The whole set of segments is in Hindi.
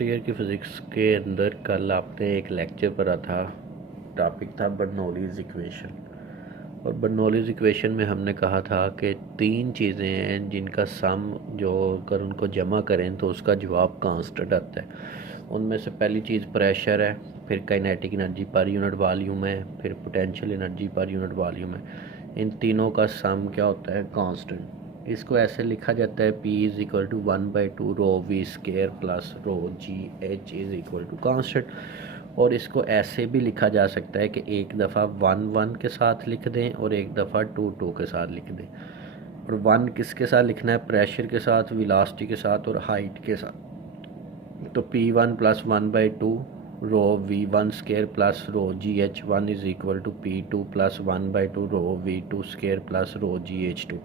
फर्स्ट ईयर की फ़िज़िक्स के अंदर कल आपने एक लेक्चर पढ़ा था। टॉपिक था बर्नौलीज़ इक्वेशन। और बर्नौलीज़ इक्वेशन में हमने कहा था कि तीन चीज़ें हैं जिनका सम जो अगर उनको जमा करें तो उसका जवाब कांस्टेंट आता है। उनमें से पहली चीज़ प्रेशर है, फिर kinetic energy per unit volume है, फिर potential energy per unit volume है। इन तीनों का सम क्या होता है? कांस्टेंट। इसको ऐसे लिखा जाता है P is equal to 1/2 rho V square plus rho G H is equal to constant. और इसको ऐसे भी लिखा जा सकता है कि एक दफ़ा 1 1 के साथ लिख दें और एक दफ़ा 2 2 के साथ लिख दें। और 1 किसके साथ लिखना है? प्रेशर के साथ, वेलोसिटी के साथ और हाइट के साथ। तो P1 plus 1/2 rho V1 square plus rho GH1 is equal to P2 plus 1/2 rho V2 square plus rho GH2।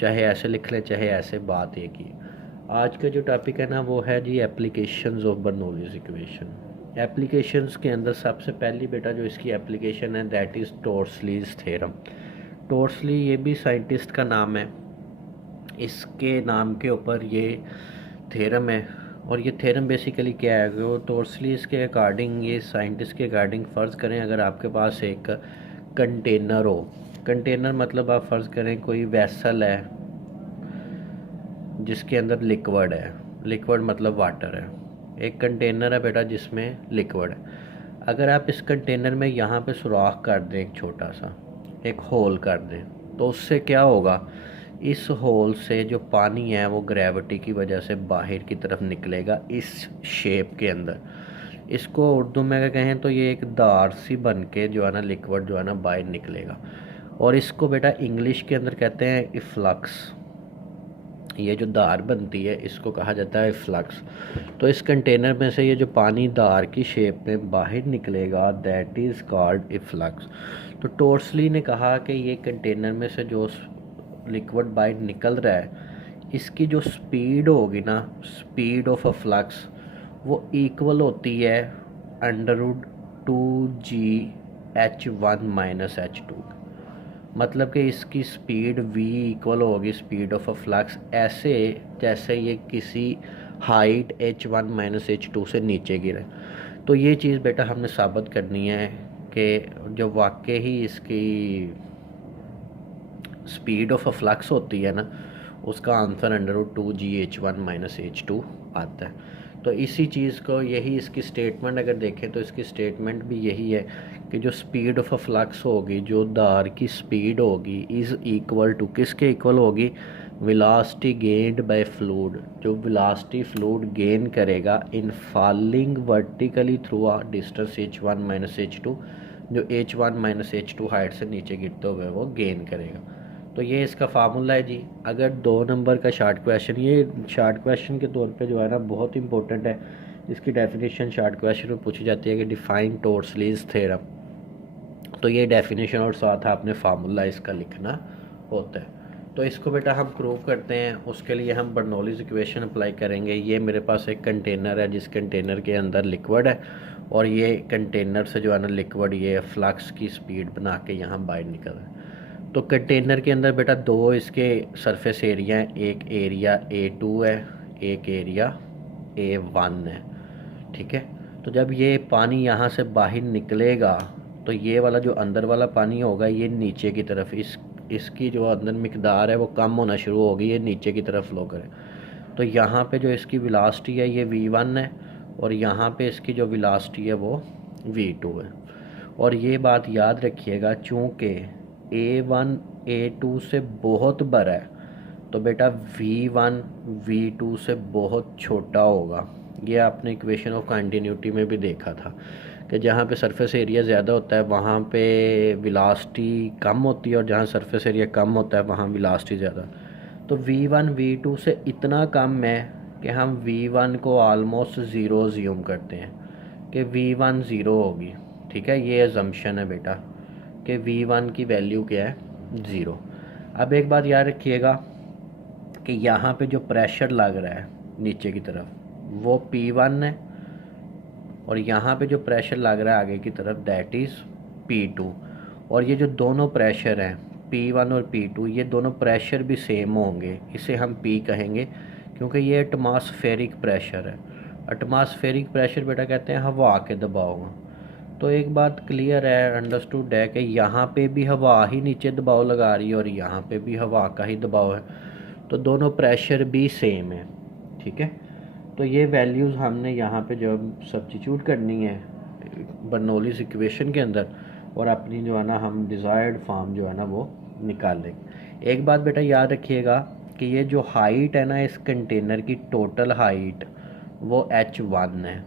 चाहे ऐसे लिख लें चाहे ऐसे, बात एक ही। आज का जो टॉपिक है ना वो है जी एप्लीकेशंस ऑफ बर्नौलीज़ इक्वेशन। एप्लीकेशंस के अंदर सबसे पहली बेटा जो इसकी एप्लीकेशन है दैट इज़ टॉर्सलीज़ थ्योरम। टॉर्सली ये भी साइंटिस्ट का नाम है, इसके नाम के ऊपर ये थ्योरम है। और ये थ्योरम बेसिकली क्या है? वो टॉर्सलीज़ के अकॉर्डिंग, ये साइंटिस्ट के अकॉर्डिंग फ़र्ज़ करें अगर आपके पास एक कंटेनर हो। कंटेनर मतलब आप फ़र्ज़ करें कोई वेसल है जिसके अंदर लिक्विड है। लिक्विड मतलब वाटर है। एक कंटेनर है बेटा जिसमें लिक्विड है। अगर आप इस कंटेनर में यहाँ पे सुराख कर दें, एक छोटा सा एक होल कर दें, तो उससे क्या होगा? इस होल से जो पानी है वो ग्रेविटी की वजह से बाहर की तरफ निकलेगा इस शेप के अंदर। इसको उर्दू में अगर कहें तो ये एक धार सी बन के जो है ना लिक्विड जो है ना बाहर निकलेगा। और इसको बेटा इंग्लिश के अंदर कहते हैं इफ्लक्स। ये जो धार बनती है इसको कहा जाता है फ्लक्स। तो इस कंटेनर में से ये जो पानी धार की शेप में बाहर निकलेगा दैट इज़ कॉल्ड इफ्लक्स। तो टॉर्सली ने कहा कि ये कंटेनर में से जो लिक्विड बाहर निकल रहा है इसकी जो स्पीड होगी ना, स्पीड ऑफ अ फ्लक्स, वो इक्वल होती है √2GH1 - H2। मतलब कि इसकी स्पीड v इक्वल होगी स्पीड ऑफ अ फ्लक्स, ऐसे जैसे ये किसी हाइट h1 - h2 से नीचे गिरे। तो ये चीज़ बेटा हमने साबित करनी है कि जो वाकई ही इसकी स्पीड ऑफ अ फ्लक्स होती है ना उसका आंसर √2GH1 - H2 आता है। तो इसी चीज़ को, यही इसकी स्टेटमेंट अगर देखें तो इसकी स्टेटमेंट भी यही है कि जो स्पीड ऑफ अ फ्लक्स होगी, जो धार की स्पीड होगी, इज़ इक्वल टू किसके इक्वल होगी? Velocity gained by fluid. जो वेलोसिटी फ्लूइड गेन करेगा इन फॉलिंग वर्टिकली थ्रू आ डिस्टेंस h1 - h2, जो h1 - h2 हाइट से नीचे गिरते हुए वो गेन करेगा। तो ये इसका फार्मूला है जी। अगर 2 नंबर का शॉर्ट क्वेश्चन, ये शॉर्ट क्वेश्चन के तौर पे जो है ना बहुत इंपॉर्टेंट है, इसकी डेफिनेशन शॉर्ट क्वेश्चन में पूछी जाती है कि डिफाइन टॉर्सलीज़ थ्योरम। तो ये डेफिनेशन और साथ आपने फार्मूला इसका लिखना होता है। तो इसको बेटा हम प्रूव करते हैं। उसके लिए हम बर्नौलीज़ इक्वेशन अप्लाई करेंगे। ये मेरे पास एक कंटेनर है जिस कंटेनर के अंदर लिक्विड है और ये कंटेनर से जो है ना लिक्विड ये फ्लक्स की स्पीड बना के यहाँ बाहर निकल रहा है। तो कंटेनर के अंदर बेटा दो इसके सरफेस एरिया हैं, एक एरिया A2 है, एक एरिया A1 है। ठीक है। तो जब ये पानी यहाँ से बाहर निकलेगा तो ये वाला जो अंदर वाला पानी होगा ये नीचे की तरफ, इसकी जो अंदर मिकदार है वो कम होना शुरू होगी, ये नीचे की तरफ फ्लो करे। तो यहाँ पे जो इसकी वेलोसिटी है ये V1 है और यहाँ पे इसकी जो वेलोसिटी है वो V2 है। और ये बात याद रखिएगा, चूँकि A1 A2 से बहुत बड़ा है तो बेटा V1 V2 से बहुत छोटा होगा। ये आपने इक्वेशन ऑफ कंटिन्यूटी में भी देखा था कि जहाँ पे सरफेस एरिया ज़्यादा होता है वहाँ पे वेलोसिटी कम होती है और जहाँ सरफेस एरिया कम होता है वहाँ वेलोसिटी ज़्यादा। तो V1 V2 से इतना कम है कि हम V1 को ऑलमोस्ट ज़ीरो ज़्यूम करते हैं कि V1 ज़ीरो होगी। ठीक है, ये अजम्पशन है बेटा कि V1 की वैल्यू क्या है? ज़ीरो। अब एक बात याद रखिएगा कि यहाँ पे जो प्रेशर लग रहा है नीचे की तरफ वो P1 है और यहाँ पे जो प्रेशर लग रहा है आगे की तरफ दैट इज़ P2। और ये जो दोनों प्रेशर हैं P1 और P2, ये दोनों प्रेशर भी सेम होंगे, इसे हम P कहेंगे क्योंकि ये एटमॉस्फेरिक प्रेशर है। एटमॉस्फेरिक प्रेशर बेटा कहते हैं हवा के दबाव को। तो एक बात क्लियर है, अंडरस्टूड है कि यहाँ पे भी हवा ही नीचे दबाव लगा रही है और यहाँ पे भी हवा का ही दबाव है, तो दोनों प्रेशर भी सेम है। ठीक है, तो ये वैल्यूज़ हमने यहाँ पे जब सब्स्टिट्यूट करनी है बर्नौलीज़ इक्वेशन के अंदर, और अपनी जो है ना हम डिज़ायर्ड फॉर्म जो है ना वो निकाल लेंगे। एक बात बेटा याद रखिएगा कि ये जो हाइट है ना इस कंटेनर की टोटल हाइट वो h1 है,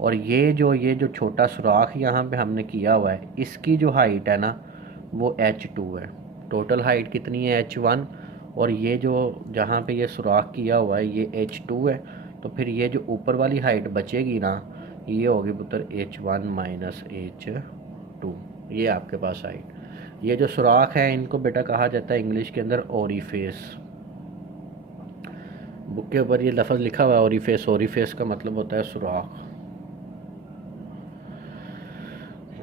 और ये जो छोटा सुराख यहाँ पे हमने किया हुआ है इसकी जो हाइट है ना वो h2 है। टोटल हाइट कितनी है h1, और ये जो जहाँ पे ये सुराख किया हुआ है ये h2 है, तो फिर ये जो ऊपर वाली हाइट बचेगी ना ये होगी पुत्र h1 माइनस h2। ये आपके पास हाइट। ये जो सुराख है इनको बेटा कहा जाता है इंग्लिश के अंदर ओरिफेस। बुक के ऊपर ये लफ्ज़ लिखा हुआ है ओरिफेस। ओरिफेस का मतलब होता है सुराख।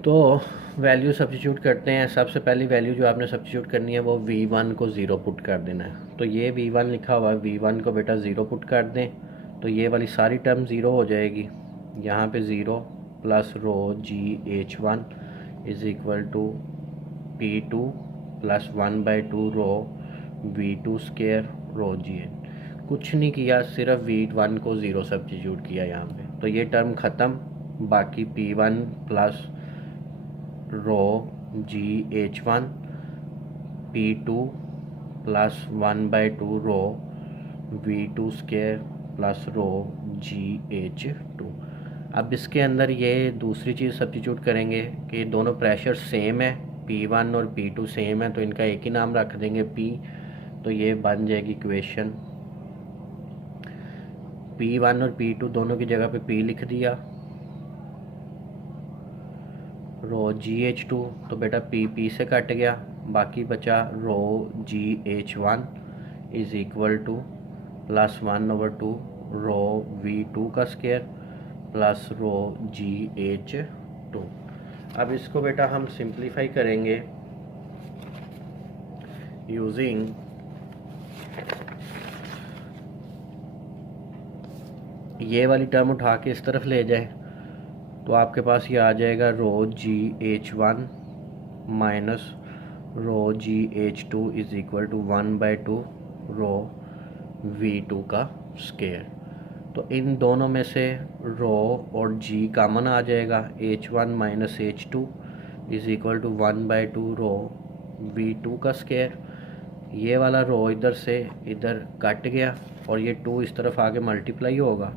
तो वैल्यू सब्स्टिट्यूट करते हैं। सबसे पहली वैल्यू जो आपने सब्स्टिट्यूट करनी है वो v1 को 0 पुट कर देना है। तो ये v1 लिखा हुआ है, v1 को बेटा 0 पुट कर दें तो ये वाली सारी टर्म 0 हो जाएगी। यहाँ पे 0 plus rho GH1 is equal to P2 plus 1/2 rho V2 square rho GH। कुछ नहीं किया, सिर्फ v1 को 0 सब्स्टिट्यूट किया यहाँ पे, तो ये टर्म ख़त्म। बाकी P1 plus rho GH1 P2 plus 1/2 rho V2 square plus rho GH2। अब इसके अंदर ये दूसरी चीज़ सब्स्टिट्यूट करेंगे कि दोनों प्रेशर सेम है, P1 और P2 सेम है, तो इनका एक ही नाम रख देंगे P। तो ये बन जाएगी इक्वेशन। P1 और P2 दोनों की जगह पे P लिख दिया, रो GH2 तो बेटा P से कट गया, बाकी बचा rho GH1 is equal to plus 1/2 rho V2 का स्केयर प्लस रो GH2। अब इसको बेटा हम सिंप्लीफाई करेंगे यूजिंग ये वाली टर्म उठा के इस तरफ ले जाए तो आपके पास ये आ जाएगा rho GH1 minus rho GH2 is equal to 1/2 rho V2 का स्केयर। तो इन दोनों में से रो और G कॉमन आ जाएगा, H1 minus H2 is equal to 1/2 rho V2 का स्केयर। ये वाला रो इधर से इधर कट गया और ये 2 इस तरफ आके मल्टीप्लाई होगा,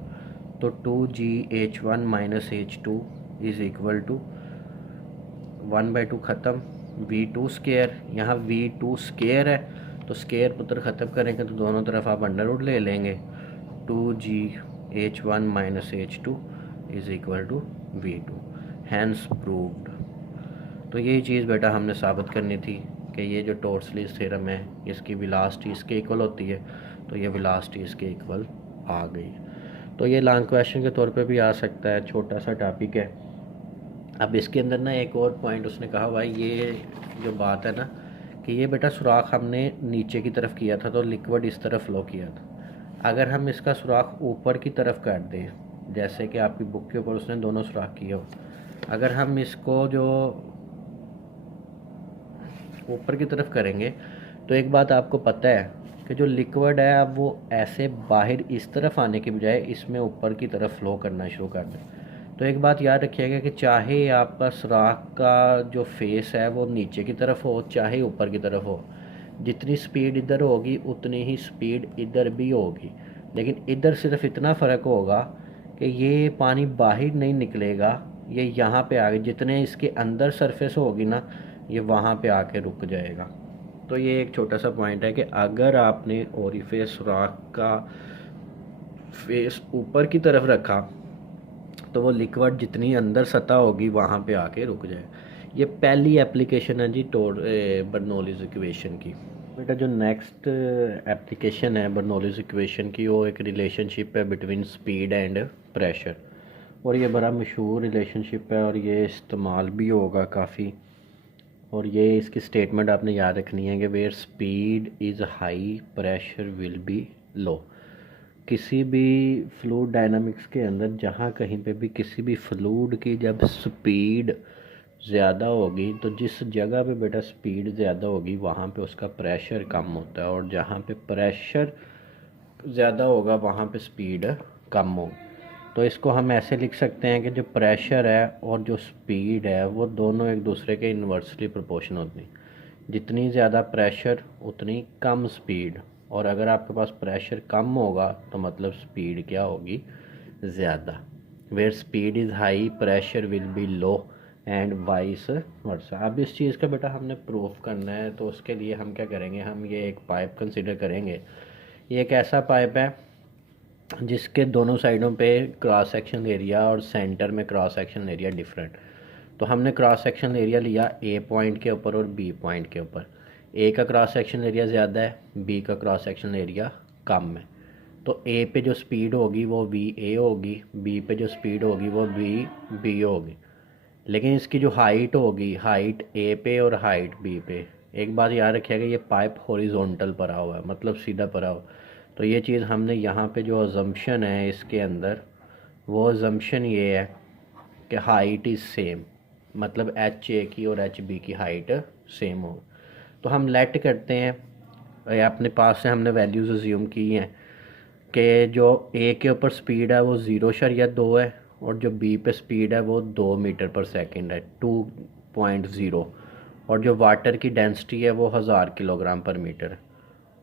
तो 2GH1 minus H2 is equal to 1/2 ख़त्म, V2 स्केयर। यहाँ V2 स्केयर है तो स्केयर पुत्र ख़त्म करेंगे तो दोनों तरफ आप अंडर रूट ले लेंगे, 2GH1 minus H2 is equal to V2। Hence proved. तो यही चीज़ बेटा हमने साबित करनी थी कि ये जो टॉर्सलीज थ्योरम है इसकी वेलोसिटी इसके इक्वल होती है, तो ये वेलोसिटी इसके इक्वल आ गई। तो ये लॉन्ग क्वेश्चन के तौर पे भी आ सकता है, छोटा सा टॉपिक है। अब इसके अंदर ना एक और पॉइंट उसने कहा हुआ है, ये जो बात है ना कि ये बेटा सुराख हमने नीचे की तरफ किया था तो लिक्विड इस तरफ फ्लो किया था। अगर हम इसका सुराख ऊपर की तरफ कर दें, जैसे कि आपकी बुक के ऊपर उसने दोनों सुराख किए हो, अगर हम इसको जो ऊपर की तरफ करेंगे तो एक बात आपको पता है कि जो लिक्विड है अब वो ऐसे बाहर इस तरफ आने के बजाय इसमें ऊपर की तरफ फ्लो करना शुरू कर दें। तो एक बात याद रखिएगा कि चाहे आपका सुराख का जो फेस है वो नीचे की तरफ हो चाहे ऊपर की तरफ हो, जितनी स्पीड इधर होगी उतनी ही स्पीड इधर भी होगी, लेकिन इधर सिर्फ इतना फ़र्क होगा कि ये पानी बाहर नहीं निकलेगा, ये यहाँ पे आगे जितने इसके अंदर सरफेस होगी ना ये वहाँ पे आके रुक जाएगा। तो ये एक छोटा सा पॉइंट है कि अगर आपने ओरिफिस सुराख का फेस ऊपर की तरफ रखा तो वो लिक्विड जितनी अंदर सतह होगी वहाँ पे आके रुक जाए। ये पहली एप्लीकेशन है जी बर्नौलीज़ इक्वेशन की। बेटा जो नेक्स्ट एप्लीकेशन है बर्नौलीज़ इक्वेशन की वो एक रिलेशनशिप है बिटवीन स्पीड एंड प्रेशर, और ये बड़ा मशहूर रिलेशनशिप है और ये इस्तेमाल भी होगा काफ़ी। और ये इसकी स्टेटमेंट आपने याद रखनी है कि where speed is high pressure will be low. किसी भी फ्लूइड डायनामिक्स के अंदर जहाँ कहीं पे भी किसी भी फ्लूइड की जब स्पीड ज़्यादा होगी तो जिस जगह पे बेटा स्पीड ज़्यादा होगी वहाँ पे उसका प्रेशर कम होता है, और जहाँ पे प्रेशर ज़्यादा होगा वहाँ पे स्पीड कम होगी। तो इसको हम ऐसे लिख सकते हैं कि जो प्रेशर है और जो स्पीड है वो दोनों एक दूसरे के इन्वर्सली प्रोपोर्शनल होती हैं। जितनी ज़्यादा प्रेशर उतनी कम स्पीड, और अगर आपके पास प्रेशर कम होगा तो मतलब स्पीड क्या होगी, ज़्यादा। Where speed is high pressure will be low and vice versa. अब इस चीज़ का बेटा हमने प्रूफ करना है, तो उसके लिए हम क्या करेंगे, हम ये एक पाइप कंसिडर करेंगे। ये एक ऐसा पाइप है जिसके दोनों साइडों पे क्रॉस सेक्शन एरिया और सेंटर में क्रॉस सेक्शन एरिया डिफरेंट। तो हमने क्रॉस सेक्शन एरिया लिया ए पॉइंट के ऊपर और बी पॉइंट के ऊपर। ए का क्रॉस सेक्शन एरिया ज़्यादा है, बी का क्रॉस सेक्शन एरिया कम है। तो ए पे जो स्पीड होगी वो वी ए होगी, बी पे जो स्पीड होगी वो वी बी होगी। लेकिन इसकी जो हाइट होगी, हाइट ए पे और हाइट बी पे, एक बात याद रखिएगा, ये पाइप हॉरिजॉन्टल पड़ा हुआ है, मतलब सीधा पड़ा हुआ। तो ये चीज़ हमने यहाँ पे जो अजम्पशन है इसके अंदर, वो अजम्पशन ये है कि हाइट इज़ सेम, मतलब एच ए की और एच बी की हाइट सेम हो। तो हम लेट करते हैं, अपने पास से हमने वैल्यूज़ अज्यूम की हैं कि जो ए के ऊपर स्पीड है वो 0.2 है, और जो बी पे स्पीड है वो 2 मीटर पर सेकेंड है, 2.0, और जो वाटर की डेंसिटी है वो 1000 किलोग्राम पर मीटर है।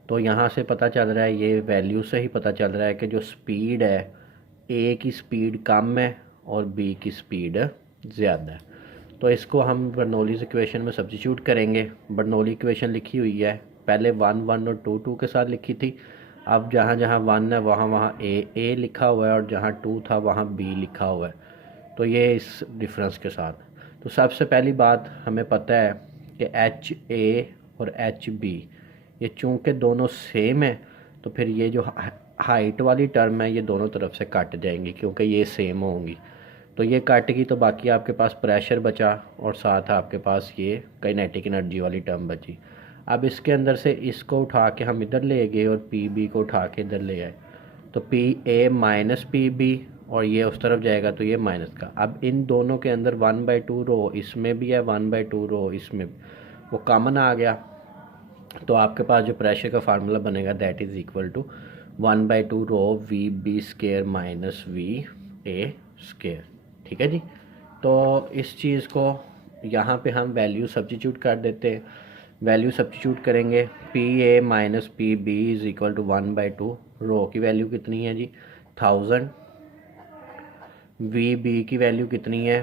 तो यहाँ से पता चल रहा है, ये वैल्यू से ही पता चल रहा है कि जो स्पीड है, ए की स्पीड कम है और बी की स्पीड ज़्यादा है। तो इसको हम बर्नौलीज़ इक्वेशन में सब्स्टिट्यूट करेंगे। बर्नौली इक्वेशन लिखी हुई है, पहले 1 1 और 2 2 के साथ लिखी थी। अब जहाँ जहाँ 1 है वहाँ वहाँ ए लिखा हुआ है, और जहाँ 2 था वहाँ बी लिखा हुआ है। तो ये इस डिफरेंस के साथ। तो सबसे पहली बात हमें पता है कि एच ए और एच बी, ये चूँकि दोनों सेम है, तो फिर ये जो हाइट वाली टर्म है ये दोनों तरफ से कट जाएंगी क्योंकि ये सेम होंगी। तो ये कट गई तो बाकी आपके पास प्रेशर बचा, और साथ आपके पास ये काइनेटिक एनर्जी वाली टर्म बची। अब इसके अंदर से इसको उठा के हम इधर ले गए और पी बी को उठा के इधर ले आए, तो P A minus P B, और ये उस तरफ जाएगा तो ये माइनस का। अब इन दोनों के अंदर 1/2 रो इसमें भी है, 1/2 रो इसमें भी, वो कॉमन आ गया। तो आपके पास जो प्रेशर का फार्मूला बनेगा that is equal to 1/2 rho V B square minus V A square. ठीक है जी। तो इस चीज़ को यहाँ पे हम वैल्यू सब्स्टिट्यूट कर देते हैं। वैल्यू सब्स्टिट्यूट करेंगे, P A minus P B is equal to 1/2, rho की वैल्यू कितनी है जी 1000, वी बी की वैल्यू कितनी है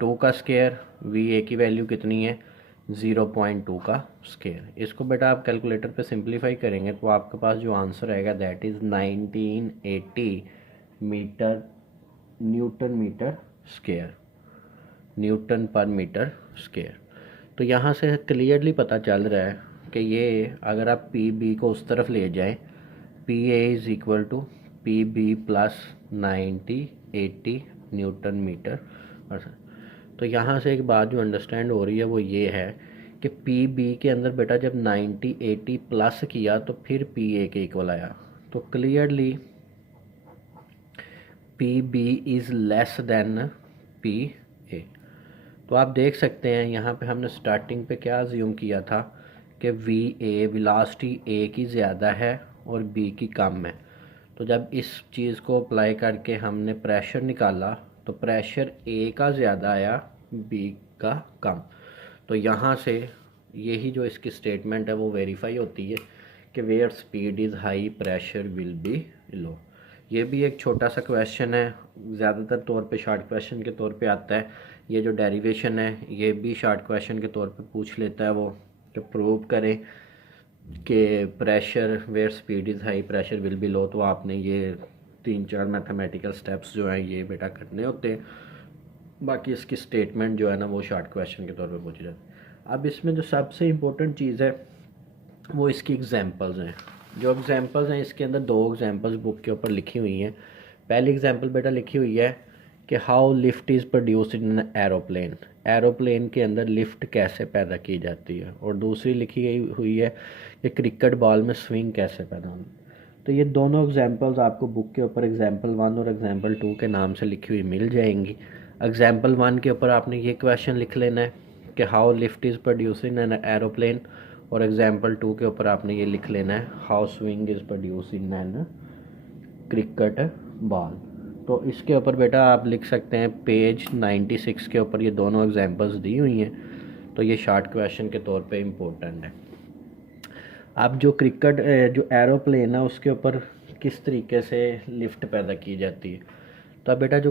2 का स्केयर, वी ए की वैल्यू कितनी है 0.2 का स्केयर। इसको बेटा आप कैलकुलेटर पे सिंप्लीफाई करेंगे तो आपके पास जो आंसर आएगा that is 1980 metre newton metre square, newton पर मीटर स्केयर। तो यहाँ से क्लियरली पता चल रहा है कि ये अगर आप पी बी को उस तरफ ले जाएं, P A is equal to P B plus 90/80 newton metre पर। तो यहाँ से एक बात जो अंडरस्टैंड हो रही है वो ये है कि पी बी के अंदर बेटा जब 90/80 प्लस किया तो फिर पी ए के इक्वल आया, तो clearly P B is less than P A. तो आप देख सकते हैं यहाँ पे हमने स्टार्टिंग पे क्या अज्यूम किया था कि वी ए वेलोसिटी ए की ज़्यादा है और बी की कम है। तो जब इस चीज़ को अप्लाई करके हमने प्रेशर निकाला तो प्रेशर ए का ज़्यादा आया, बी का कम। तो यहाँ से यही जो इसकी स्टेटमेंट है वो वेरीफाई होती है कि where speed is high pressure will be low. ये भी एक छोटा सा क्वेश्चन है, ज़्यादातर तौर पे शॉर्ट क्वेश्चन के तौर पे आता है। ये जो डेरिवेशन है ये भी शॉर्ट क्वेश्चन के तौर पे पूछ लेता है वो, कि प्रूव करें कि pressure where speed is high pressure will be low. तो आपने ये 3 4 मैथमेटिकल स्टेप्स जो हैं ये बेटा करने होते हैं। बाकी इसकी स्टेटमेंट जो है ना वो शॉर्ट क्वेश्चन के तौर पे पूछी जाती है। अब इसमें जो सबसे इम्पोर्टेंट चीज़ है वो इसकी एग्जांपल्स हैं। जो एग्जांपल्स हैं इसके अंदर 2 एग्जांपल्स बुक के ऊपर लिखी हुई हैं। पहली एग्जांपल बेटा लिखी हुई है कि how lift is produced in aeroplane, aeroplane के अंदर लिफ्ट कैसे पैदा की जाती है। और दूसरी लिखी गई हुई है कि क्रिकेट बॉल में स्विंग कैसे पैदा होती है। तो ये दोनों एग्जांपल्स आपको बुक के ऊपर एग्जांपल 1 और एग्जांपल 2 के नाम से लिखी हुई मिल जाएंगी। एग्जांपल 1 के ऊपर आपने ये क्वेश्चन लिख लेना है कि how lift is produce in an aeroplane, और एग्जांपल 2 के ऊपर आपने ये लिख लेना है how swing is produce in an cricket ball. तो इसके ऊपर बेटा आप लिख सकते हैं पेज 96 के ऊपर ये दोनों एग्जांपल्स दी हुई हैं, तो ये शॉर्ट क्वेश्चन के तौर पे इम्पोर्टेंट है। अब जो जो एरोप्लेन है उसके ऊपर किस तरीके से लिफ्ट पैदा की जाती है, तो अब बेटा जो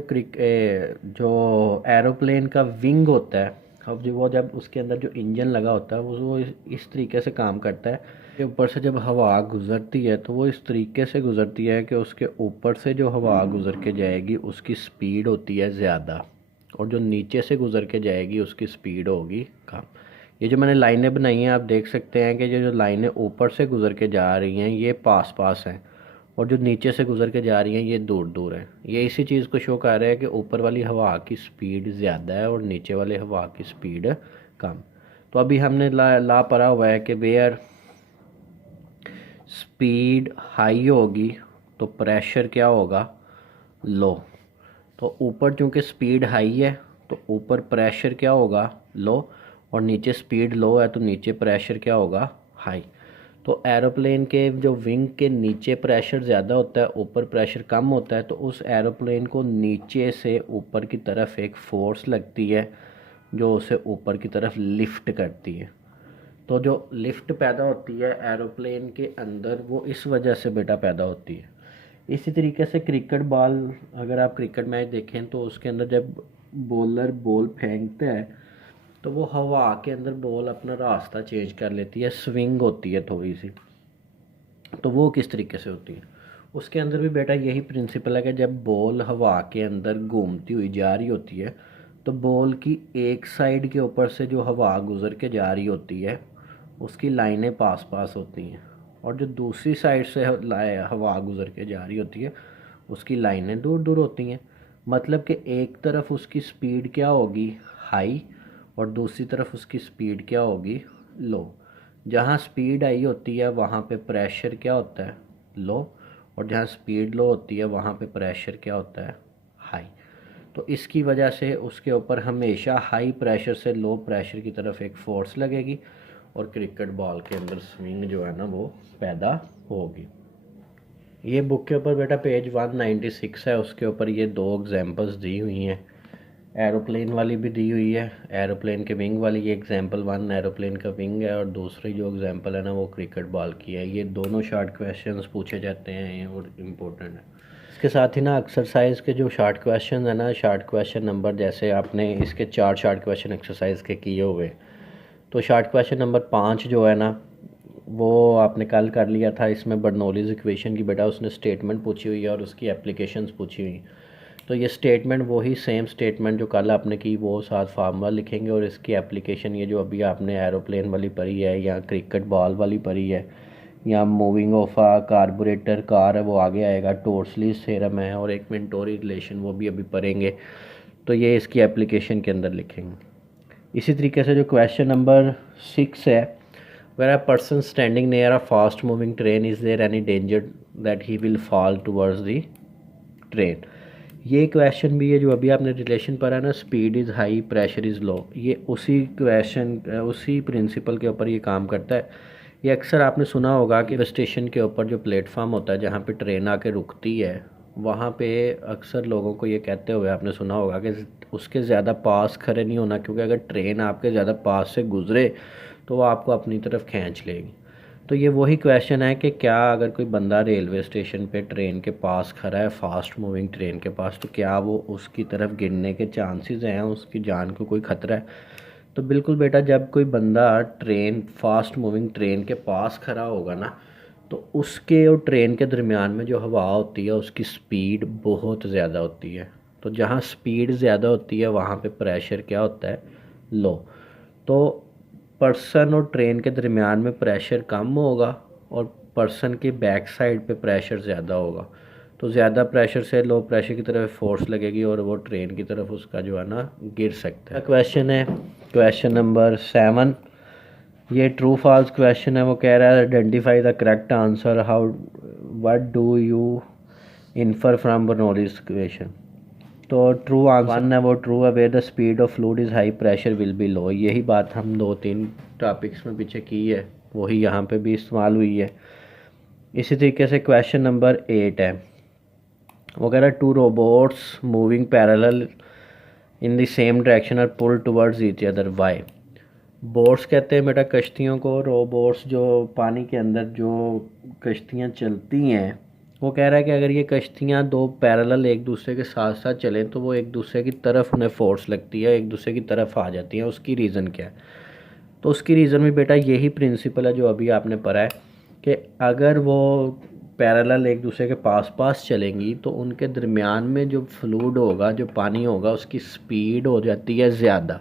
एरोप्लेन का विंग होता है, अब जो वो जब उसके अंदर जो इंजन लगा होता है वो इस तरीके से काम करता है कि ऊपर से जब हवा गुज़रती है तो वो इस तरीके से गुज़रती है कि उसके ऊपर से जो हवा गुज़र के जाएगी उसकी स्पीड होती है ज़्यादा, और जो नीचे से गुज़र के जाएगी उसकी स्पीड होगी कम। ये जो मैंने लाइनें बनाई हैं आप देख सकते हैं कि जो लाइनें ऊपर से गुज़र के जा रही हैं ये पास पास हैं, और जो नीचे से गुज़र के जा रही हैं ये दूर दूर हैं। ये इसी चीज़ को शो कर रहा है कि ऊपर वाली हवा की स्पीड ज़्यादा है और नीचे वाले हवा की स्पीड कम। तो अभी हमने ला पढ़ा हुआ है कि वेयर स्पीड हाई होगी तो प्रेशर क्या होगा, लो। तो ऊपर चूँकि स्पीड हाई है तो ऊपर प्रेशर क्या होगा, लो, और नीचे स्पीड लो है तो नीचे प्रेशर क्या होगा, हाई। तो एरोप्लेन के जो विंग के नीचे प्रेशर ज़्यादा होता है ऊपर प्रेशर कम होता है, तो उस एरोप्लेन को नीचे से ऊपर की तरफ एक फ़ोर्स लगती है जो उसे ऊपर की तरफ लिफ्ट करती है। तो जो लिफ्ट पैदा होती है एरोप्लेन के अंदर वो इस वजह से बेटा पैदा होती है। इसी तरीके से क्रिकेट बॉल, अगर आप क्रिकेट मैच देखें तो उसके अंदर जब बॉलर बॉल फेंकता है तो वो हवा के अंदर बॉल अपना रास्ता चेंज कर लेती है, स्विंग होती है थोड़ी सी। तो वो किस तरीके से होती है, उसके अंदर भी बेटा यही प्रिंसिपल है कि जब बॉल हवा के अंदर घूमती हुई जा रही होती है तो बॉल की एक साइड के ऊपर से जो हवा गुज़र के जा रही होती है उसकी लाइनें पास पास होती हैं, और जो दूसरी साइड से हवा गुज़र के जा रही होती है उसकी लाइनें दूर दूर होती हैं। मतलब कि एक तरफ उसकी स्पीड क्या होगी, हाई, और दूसरी तरफ उसकी स्पीड क्या होगी, लो। जहाँ स्पीड हाई होती है वहाँ पे प्रेशर क्या होता है, लो, और जहाँ स्पीड लो होती है वहाँ पे प्रेशर क्या होता है, हाई। तो इसकी वजह से उसके ऊपर हमेशा हाई प्रेशर से लो प्रेशर की तरफ एक फ़ोर्स लगेगी और क्रिकेट बॉल के अंदर स्विंग जो है ना वो पैदा होगी। ये बुक के ऊपर बेटा पेज 196 है, उसके ऊपर ये दो एग्जांपल्स दी हुई हैं, एरोप्लेन वाली भी दी हुई है, एरोप्लेन के विंग वाली। ये एग्जांपल 1 एरोप्लेन का विंग है और दूसरी जो एग्जांपल है ना वो क्रिकेट बॉल की है। ये दोनों शॉर्ट क्वेश्चंस पूछे जाते हैं और इम्पोर्टेंट है। इसके साथ ही ना एक्सरसाइज के जो शॉर्ट क्वेश्चन है ना, शॉर्ट क्वेश्चन नंबर, जैसे आपने इसके 4 शॉर्ट क्वेश्चन एक्सरसाइज के किए हुए, तो शॉर्ट क्वेश्चन नंबर 5 जो है ना वो आपने कल कर लिया था। इसमें बर्नौलीज़ इक्वेशन की बेटा उसने स्टेटमेंट पूछी हुई है और उसकी एप्लीकेशंस पूछी हुई। तो ये स्टेटमेंट वही सेम स्टेटमेंट जो कल आपने की वो साथ फार्मूला लिखेंगे, और इसकी एप्लीकेशन ये जो अभी आपने एरोप्लेन वाली पढ़ी है या क्रिकेट बॉल वाली पढ़ी है या moving of a carburettor car है वो आगे आएगा, टोर्सलीज थ्योरम है और एक मिनटोरी रिलेशन वो भी अभी पढ़ेंगे, तो ये इसकी एप्लीकेशन के अंदर लिखेंगे। इसी तरीके से जो क्वेश्चन नंबर 6 है, where a person standing near a fast moving train is there any danger that he will fall towards the train. ये क्वेश्चन भी है जो अभी आपने रिलेशन पढ़ा है ना, speed is high pressure is low, ये उसी क्वेश्चन उसी प्रिंसिपल के ऊपर ये काम करता है। ये अक्सर आपने सुना होगा कि स्टेशन के ऊपर जो प्लेटफार्म होता है जहाँ पे ट्रेन आके रुकती है वहाँ पे अक्सर लोगों को ये कहते हुए आपने सुना होगा कि उसके ज़्यादा पास खड़े नहीं होना, क्योंकि अगर ट्रेन आपके ज़्यादा पास से गुज़रे तो वो आपको अपनी तरफ खींच लेगी। तो ये वही क्वेश्चन है कि क्या अगर कोई बंदा रेलवे स्टेशन पे ट्रेन के पास खड़ा है, फास्ट मूविंग ट्रेन के पास, तो क्या वो उसकी तरफ गिरने के चांसेस हैं, उसकी जान को कोई ख़तरा है? तो बिल्कुल बेटा, जब कोई बंदा ट्रेन फास्ट मूविंग ट्रेन के पास खड़ा होगा ना तो उसके और ट्रेन के दरमियान में जो हवा होती है उसकी स्पीड बहुत ज़्यादा होती है। तो जहाँ स्पीड ज़्यादा होती है वहाँ पे प्रेशर क्या होता है, लो। तो पर्सन और ट्रेन के दरमियान में प्रेशर कम होगा और पर्सन के बैक साइड पे प्रेशर ज़्यादा होगा। तो ज़्यादा प्रेशर से लो प्रेशर की तरफ फोर्स लगेगी और वो ट्रेन की तरफ उसका जो है ना गिर सकता है। क्वेश्चन है क्वेश्चन नंबर 7, ये ट्रू फॉल्स क्वेश्चन है। वो कह रहा है identify the correct answer how what do you infer from Bernoulli's equation. तो ट्रू आंसर है वो ट्रू है, where the speed of fluid is high pressure will be low. यही बात हम 2-3 टॉपिक्स में पीछे की है, वही यहाँ पे भी इस्तेमाल हुई है। इसी तरीके से क्वेश्चन नंबर 8 है, वो कह रहा है two robots moving parallel in the same direction are pull towards each other why. Boats कहते हैं बेटा कश्तियों को, रोबोट्स जो पानी के अंदर जो कश्तियाँ चलती हैं, वो कह रहा है कि अगर ये कश्तियाँ दो पैरेलल एक दूसरे के साथ साथ चलें तो वो एक दूसरे की तरफ उन्हें फोर्स लगती है, एक दूसरे की तरफ आ जाती हैं। उसकी रीज़न क्या है? तो उसकी रीज़न भी बेटा यही प्रिंसिपल है जो अभी आपने पढ़ा है कि अगर वो पैरेलल एक दूसरे के पास पास चलेंगी तो उनके दरमियान में जो फ्लूइड होगा, जो पानी होगा, उसकी स्पीड हो जाती है ज़्यादा।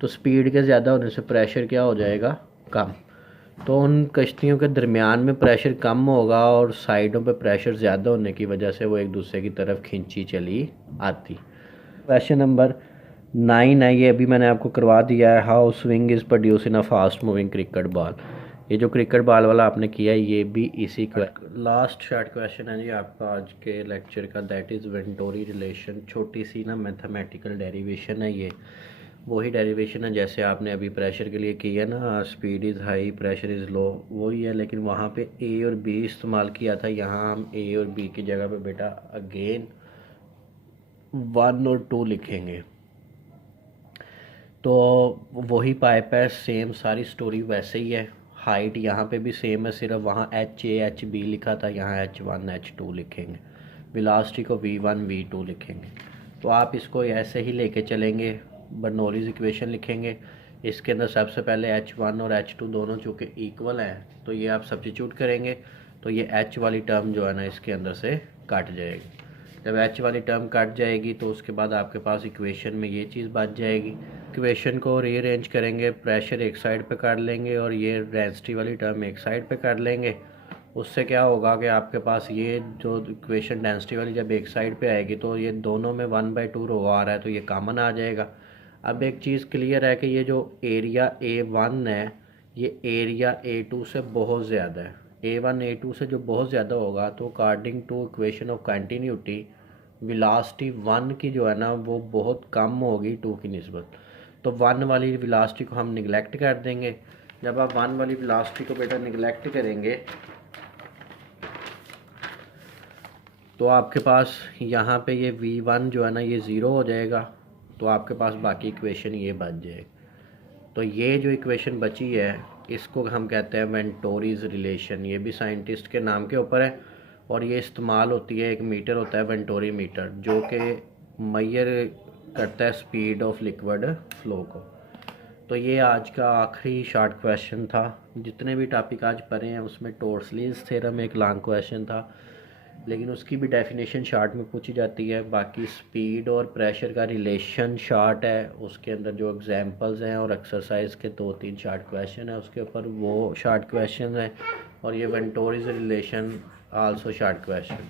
तो स्पीड के ज़्यादा होने से प्रेशर क्या हो जाएगा? कम। तो उन कश्तियों के दरमियान में प्रेशर कम होगा और साइडों पे प्रेशर ज़्यादा होने की वजह से वो एक दूसरे की तरफ खींची चली आती। क्वेश्चन नंबर 9 है, ये अभी मैंने आपको करवा दिया है। How swing is produce in a fast moving cricket ball. ये जो क्रिकेट बॉल वाला आपने किया है ये भी इसी लास्ट शॉर्ट क्वेश्चन है जी आपका आज के लेक्चर का, दैट इज़ वेंटोरी रिलेशन। छोटी सी ना मैथमेटिकल डेरिवेशन है ये, वही डेरिवेशन है जैसे आपने अभी प्रेशर के लिए की है ना, speed is high pressure is लो, वही है, लेकिन वहाँ पे ए और बी इस्तेमाल किया था। यहाँ हम ए और बी की जगह पे बेटा अगेन 1 और 2 लिखेंगे। तो वही पाइप है, सेम सारी स्टोरी वैसे ही है। हाइट यहाँ पे भी सेम है, सिर्फ वहाँ HA HB लिखा था, यहाँ H1 H2 लिखेंगे। वेलोसिटी को V1 V2 लिखेंगे। तो आप इसको ऐसे ही लेके चलेंगे, बर्नौलीज इक्वेशन लिखेंगे। इसके अंदर सबसे पहले H1 और H2 दोनों चूँकि इक्वल हैं तो ये आप सब्स्टिट्यूट करेंगे तो ये H वाली टर्म जो है ना इसके अंदर से कट जाएगी। जब H वाली टर्म कट जाएगी तो उसके बाद आपके पास इक्वेशन में ये चीज़ बच जाएगी। इक्वेशन को रीअरेंज करेंगे, प्रेशर एक साइड पे कर लेंगे और ये डेंसिटी वाली टर्म एक साइड पे कर लेंगे। उससे क्या होगा कि आपके पास ये जो इक्वेशन डेंसिटी वाली जब एक साइड पे आएगी तो ये दोनों में 1/2 रो आ रहा है तो ये कॉमन आ जाएगा। अब एक चीज़ क्लियर है कि ये जो एरिया A1 है ये एरिया A2 से बहुत ज़्यादा है। A1 A2 से जो बहुत ज़्यादा होगा तो according to equation of continuity velocity 1 की जो है ना वो बहुत कम होगी 2 की निस्बत। तो 1 वाली वेलोसिटी को हम निगलेक्ट कर देंगे। जब आप 1 वाली वेलोसिटी को बेटा निगलेक्ट करेंगे तो आपके पास यहाँ पे ये V1 जो है ना ये ज़ीरो हो जाएगा, तो आपके पास बाकी इक्वेशन ये बच जाएगी। तो ये जो इक्वेशन बची है इसको हम कहते हैं वेंटोरीज रिलेशन। ये भी साइंटिस्ट के नाम के ऊपर है और ये इस्तेमाल होती है, एक मीटर होता है वेंटोरी मीटर जो कि मेजर करता है स्पीड ऑफ लिक्विड फ्लो को। तो ये आज का आखिरी शॉर्ट क्वेश्चन था। जितने भी टॉपिक आज पढ़े हैं उसमें टॉर्सलीज थ्योरम एक लॉन्ग क्वेश्चन था लेकिन उसकी भी डेफिनेशन शॉर्ट में पूछी जाती है। बाकी स्पीड और प्रेशर का रिलेशन शॉर्ट है, उसके अंदर जो एग्जांपल्स हैं और एक्सरसाइज के 2-3 शॉर्ट क्वेश्चन है उसके ऊपर वो शॉर्ट क्वेश्चन है, और ये वेंटोरीज रिलेशन आल्सो शॉर्ट क्वेश्चन।